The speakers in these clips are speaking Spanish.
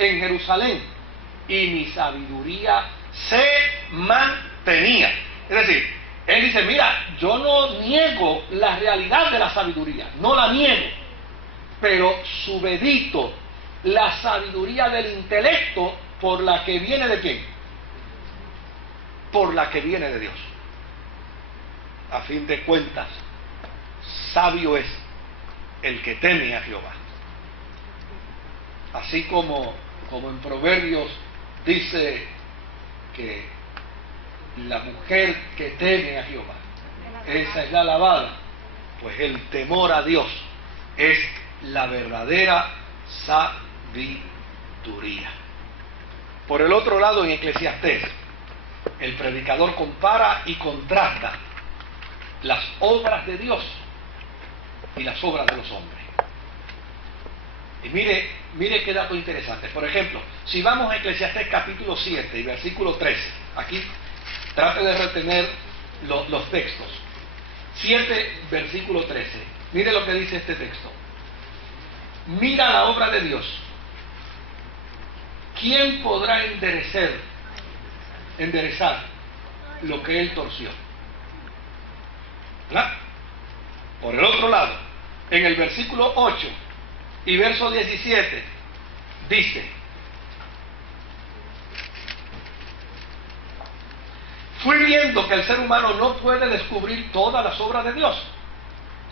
en Jerusalén y mi sabiduría se mantenía. Es decir, él dice, mira, yo no niego la realidad de la sabiduría, no la niego, pero subedito la sabiduría del intelecto por la que viene de quién, por la que viene de Dios. A fin de cuentas, sabio es el que teme a Jehová. Así como en Proverbios dice que la mujer que teme a Jehová, esa es la alabada, pues el temor a Dios es la verdadera sabiduría. Por el otro lado, en Eclesiastés, el predicador compara y contrasta las obras de Dios y las obras de los hombres. Y mire qué dato interesante. Por ejemplo, si vamos a Eclesiastés capítulo 7 y versículo 13, aquí trate de retener los textos. 7, versículo 13. Mire lo que dice este texto. Mira la obra de Dios. ¿Quién podrá enderezar lo que Él torció? ¿Verdad? Por el otro lado, en el versículo 8 y verso 17, dice: fui viendo que el ser humano no puede descubrir todas las obras de Dios,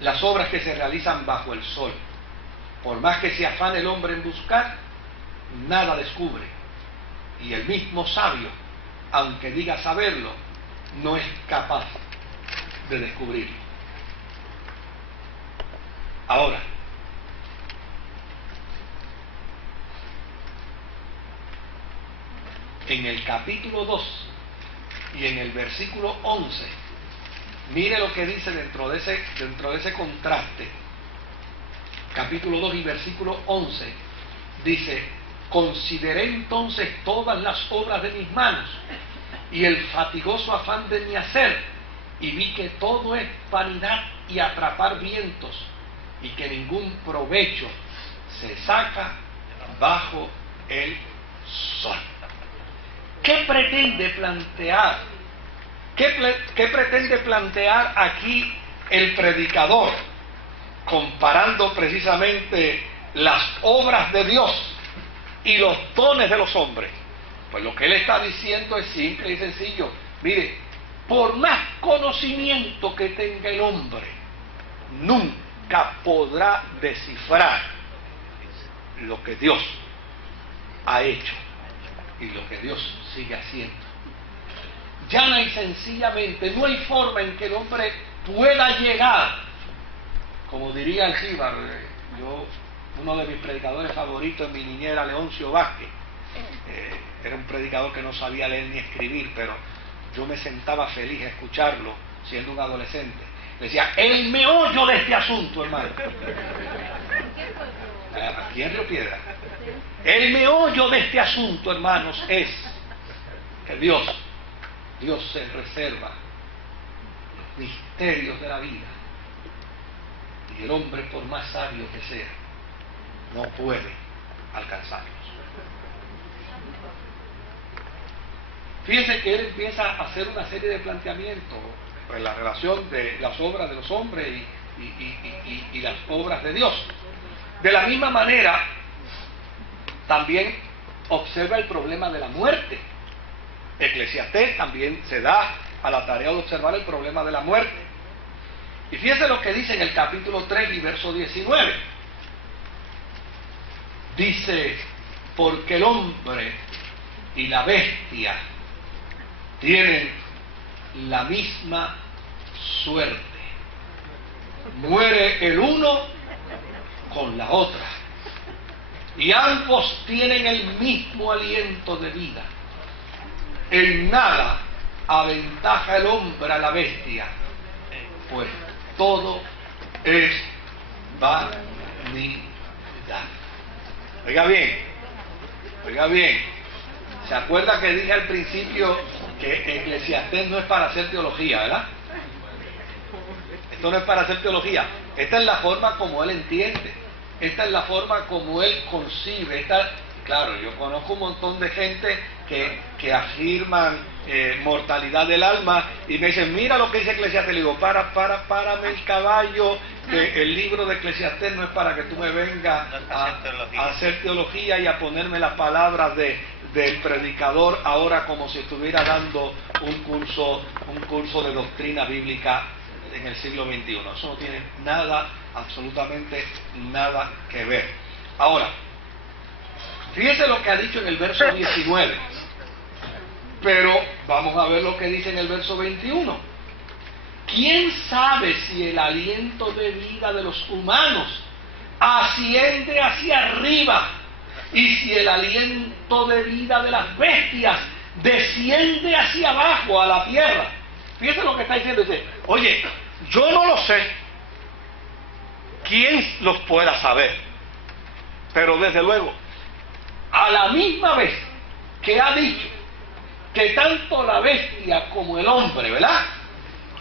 las obras que se realizan bajo el sol. Por más que se afane el hombre en buscar, nada descubre. Y el mismo sabio, aunque diga saberlo, no es capaz de descubrirlo. Ahora, en el capítulo 2 y en el versículo 11, mire lo que dice dentro de ese contraste. Capítulo 2 y versículo 11 dice: consideré entonces todas las obras de mis manos y el fatigoso afán de mi hacer, y vi que todo es vanidad y atrapar vientos, y que ningún provecho se saca bajo el sol. ¿Qué pretende plantear? ¿Qué pretende plantear aquí el predicador, comparando precisamente las obras de Dios y los dones de los hombres? Pues lo que él está diciendo es simple y sencillo. Mire, por más conocimiento que tenga el hombre, nunca podrá descifrar lo que Dios ha hecho y lo que Dios sigue haciendo. Llana y sencillamente, no hay forma en que el hombre pueda llegar, como diría el Jíbar, uno de mis predicadores favoritos en mi niñez era Leoncio Vázquez. Era un predicador que no sabía leer ni escribir, pero yo me sentaba feliz a escucharlo siendo un adolescente. Decía: el meollo de este asunto, hermano. Aquí en Río Piedra. El meollo de este asunto, hermanos, es que Dios se reserva los misterios de la vida, y el hombre, por más sabio que sea, no puede alcanzarlos. Fíjense que él empieza a hacer una serie de planteamientos en la relación de las obras de los hombres y las obras de Dios. De la misma manera, también observa el problema de la muerte. Eclesiastés también se da a la tarea de observar el problema de la muerte. Y fíjense lo que dice en el capítulo 3 y verso 19. Dice: porque el hombre y la bestia tienen la misma suerte. Muere el uno con la otra, y ambos tienen el mismo aliento de vida. En nada aventaja el hombre a la bestia, pues todo es vanidad. Oiga bien. ¿Se acuerda que dije al principio que Eclesiastés no es para hacer teología, verdad? Esto no es para hacer teología. Esta es la forma como él entiende. Esta es la forma como él concibe. Claro, yo conozco un montón de gente que afirman mortalidad del alma y me dicen, mira lo que dice Eclesiastés. Le digo, párame el caballo, que el libro de Eclesiastés no es para que tú me vengas a hacer teología y a ponerme las palabras del predicador ahora como si estuviera dando un curso de doctrina bíblica en el siglo XXI. Eso no tiene nada, absolutamente nada que ver. Ahora, fíjese lo que ha dicho en el verso 19, pero vamos a ver lo que dice en el verso 21. ¿Quién sabe si el aliento de vida de los humanos asciende hacia arriba y si el aliento de vida de las bestias desciende hacia abajo a la tierra? Fíjese lo que está diciendo. Dice, oye, yo no lo sé. ¿Quién los pueda saber? Pero desde luego, a la misma vez que ha dicho que tanto la bestia como el hombre, ¿verdad?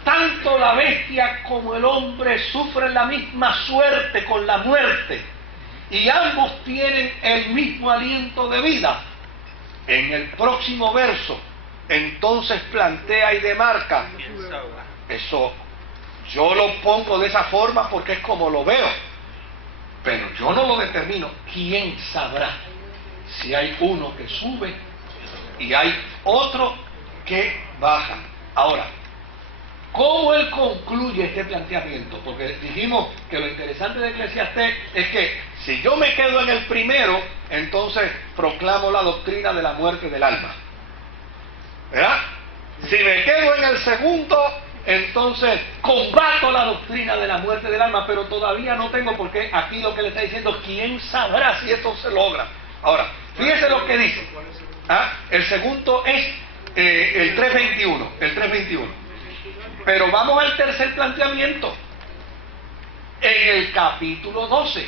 Tanto la bestia como el hombre sufren la misma suerte con la muerte y ambos tienen el mismo aliento de vida. En el próximo verso, entonces plantea y demarca. Eso yo lo pongo de esa forma porque es como lo veo, pero yo no lo determino. ¿Quién sabrá si hay uno que sube y hay otro que baja? Ahora, ¿cómo él concluye este planteamiento? Porque dijimos que lo interesante de Eclesiastés es que si yo me quedo en el primero, entonces proclamo la doctrina de la muerte del alma, ¿verdad? Si me quedo en el segundo, entonces combato la doctrina de la muerte del alma, pero todavía no tengo, porque aquí lo que le está diciendo, ¿quién sabrá si esto se logra? Ahora, fíjese lo que dice. El segundo es el 3.21. Pero vamos al tercer planteamiento. En el capítulo 12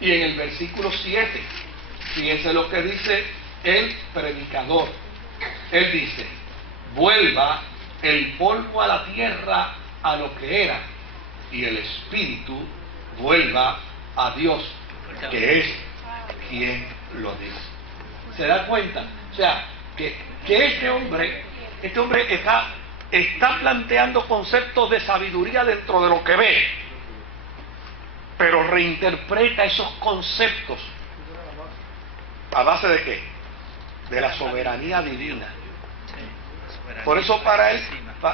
y en el versículo 7, fíjense lo que dice el predicador. Él dice, vuelva el polvo a la tierra a lo que era, y el espíritu vuelva a Dios, que es quien lo dice. ¿Se da cuenta? O sea, que este hombre está planteando conceptos de sabiduría dentro de lo que ve, pero reinterpreta esos conceptos ¿a base de qué? De la soberanía divina. Por eso para él,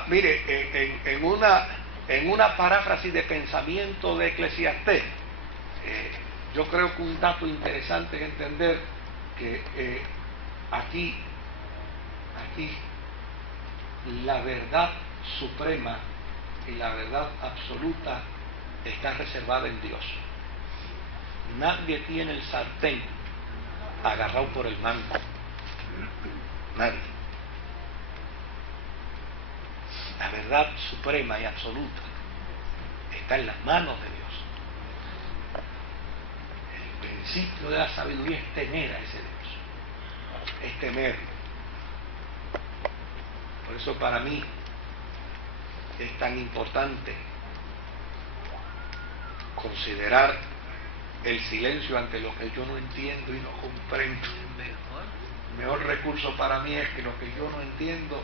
mire, en una paráfrasis de pensamiento de Eclesiastés, yo creo que un dato interesante es entender que aquí la verdad suprema y la verdad absoluta está reservada en Dios. Nadie tiene el sartén agarrado por el mango. Nadie. La verdad suprema y absoluta está en las manos de Dios. El principio de la sabiduría es temer a ese Dios. Es temerlo. Por eso para mí es tan importante considerar el silencio ante lo que yo no entiendo y no comprendo. El mejor recurso para mí es que lo que yo no entiendo,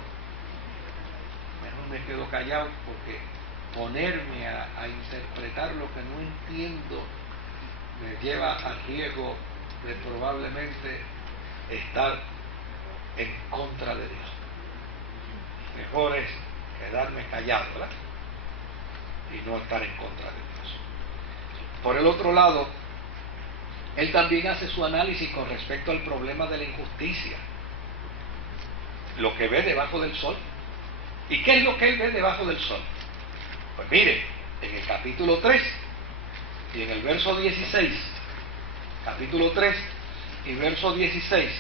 mejor me quedo callado, porque ponerme a interpretar lo que no entiendo me lleva al riesgo de probablemente estar en contra de Dios. Mejor es quedarme callado, ¿verdad? Y no estar en contra de Dios. Por el otro lado, él también hace su análisis con respecto al problema de la injusticia, lo que ve debajo del sol. ¿Y qué es lo que él ve debajo del sol? Pues mire, en el capítulo 3 y en el verso 16, capítulo 3 y verso 16,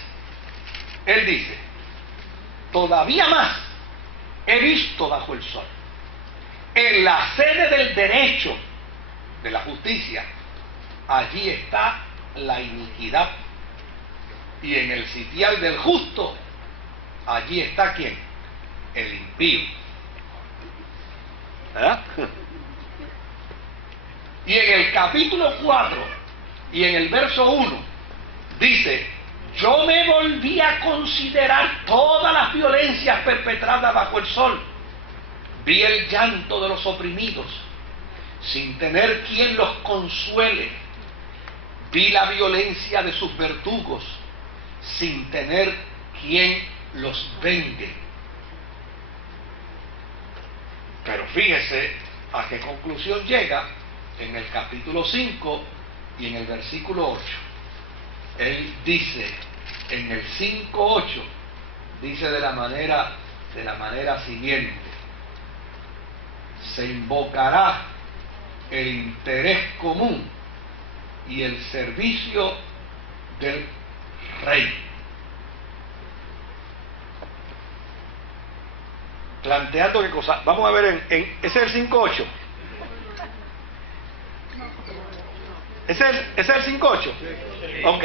él dice, todavía más he visto bajo el sol, en la sede del derecho, de la justicia, allí está la iniquidad, y en el sitial del justo, allí está ¿quién? El impío. ¿Verdad? Y en el capítulo 4 y en el verso 1 dice, yo me volví a considerar todas las violencias perpetradas bajo el sol. Vi el llanto de los oprimidos, sin tener quien los consuele. Vi la violencia de sus verdugos, sin tener quien los vengue. Pero fíjese a qué conclusión llega en el capítulo 5 y en el versículo 8. Él dice, en el 5:8, dice de la manera siguiente: se invocará el interés común y el servicio del rey. Planteando qué cosa. Vamos a ver ese es el 5:8. ¿Ese es el 5:8? Ok.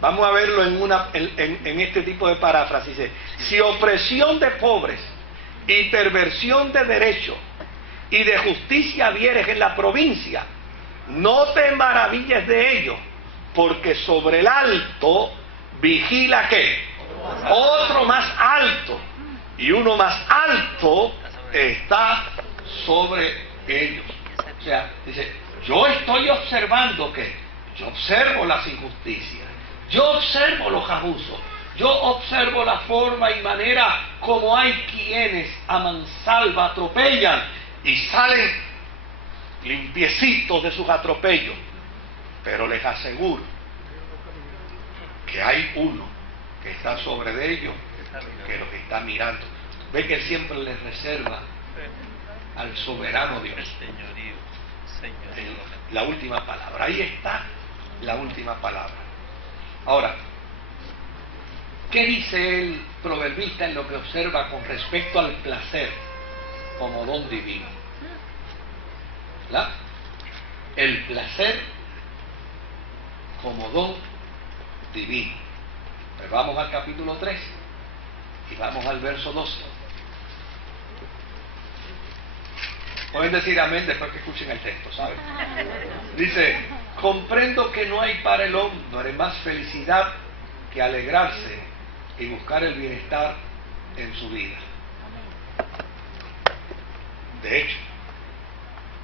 Vamos a verlo en este tipo de paráfrasis. Dice: si opresión de pobres y perversión de derecho y de justicia vieres en la provincia, no te maravilles de ello, porque sobre el alto vigila ¿qué? Otro más alto, y uno más alto está sobre ellos. O sea, dice, yo estoy observando que yo observo las injusticias, yo observo los abusos, yo observo la forma y manera como hay quienes a mansalva atropellan y salen limpiecitos de sus atropellos. Pero les aseguro que hay uno que está sobre de ellos, que los está mirando. Ve que siempre les reserva al soberano Dios la última palabra. Ahí está la última palabra. Ahora, ¿qué dice el proverbista en lo que observa con respecto al placer como don divino? ¿La? El placer como don divino. Pues vamos al capítulo 3 y vamos al verso 12. Pueden decir amén después que escuchen el texto, ¿saben? Dice: comprendo que no hay para el hombre más felicidad que alegrarse y buscar el bienestar en su vida. De hecho,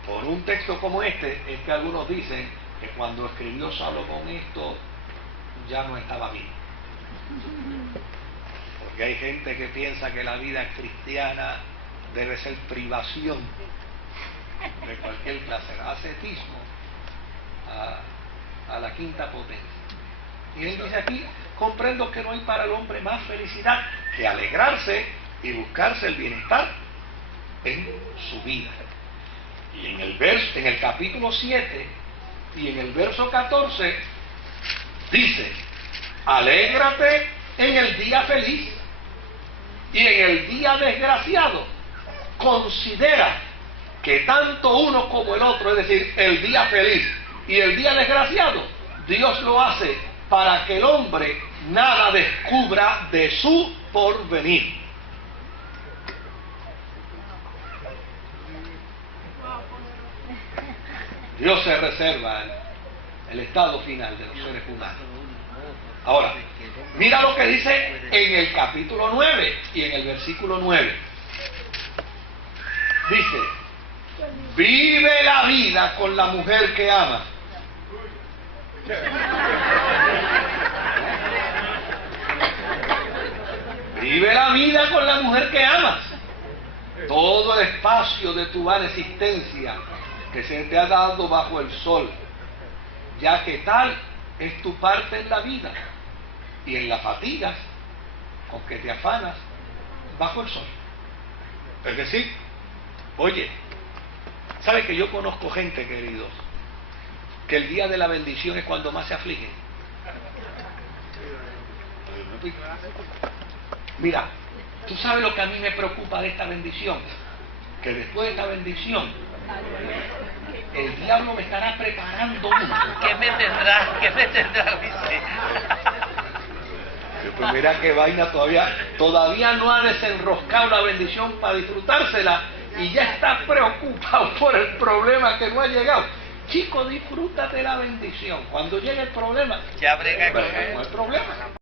por un texto como este, es que algunos dicen que cuando escribió Salomón esto, ya no estaba bien. Porque hay gente que piensa que la vida cristiana debe ser privación de cualquier placer, ascetismo a la quinta potencia. Y él dice aquí: comprendo que no hay para el hombre más felicidad que alegrarse y buscarse el bienestar en su vida. Y en el capítulo 7 y en el verso 14 dice: alégrate en el día feliz y en el día desgraciado considera que tanto uno como el otro, es decir, el día feliz y el día desgraciado, Dios lo hace para que el hombre nada descubra de su porvenir. Dios se reserva el estado final de los seres humanos. Ahora, mira lo que dice en el capítulo 9 y en el versículo 9. Dice: vive la vida con la mujer que amas. Vive la vida con la mujer que amas. Todo el espacio de tu vana existencia que se te ha dado bajo el sol, ya que tal es tu parte en la vida y en las fatigas con que te afanas bajo el sol. Es decir, oye, ¿sabe que yo conozco gente, queridos, que el día de la bendición es cuando más se afligen? Mira, ¿tú sabes lo que a mí me preocupa de esta bendición? Que después de esta bendición, el diablo me estará preparando uno. ¿Qué me tendrá? ¿Qué me tendrá? Dice. Pues mira qué vaina, todavía no ha desenroscado la bendición para disfrutársela y ya está preocupado por el problema que no ha llegado. Chico, disfrútate la bendición. Cuando llegue el problema, Ya brega con brega con el problema.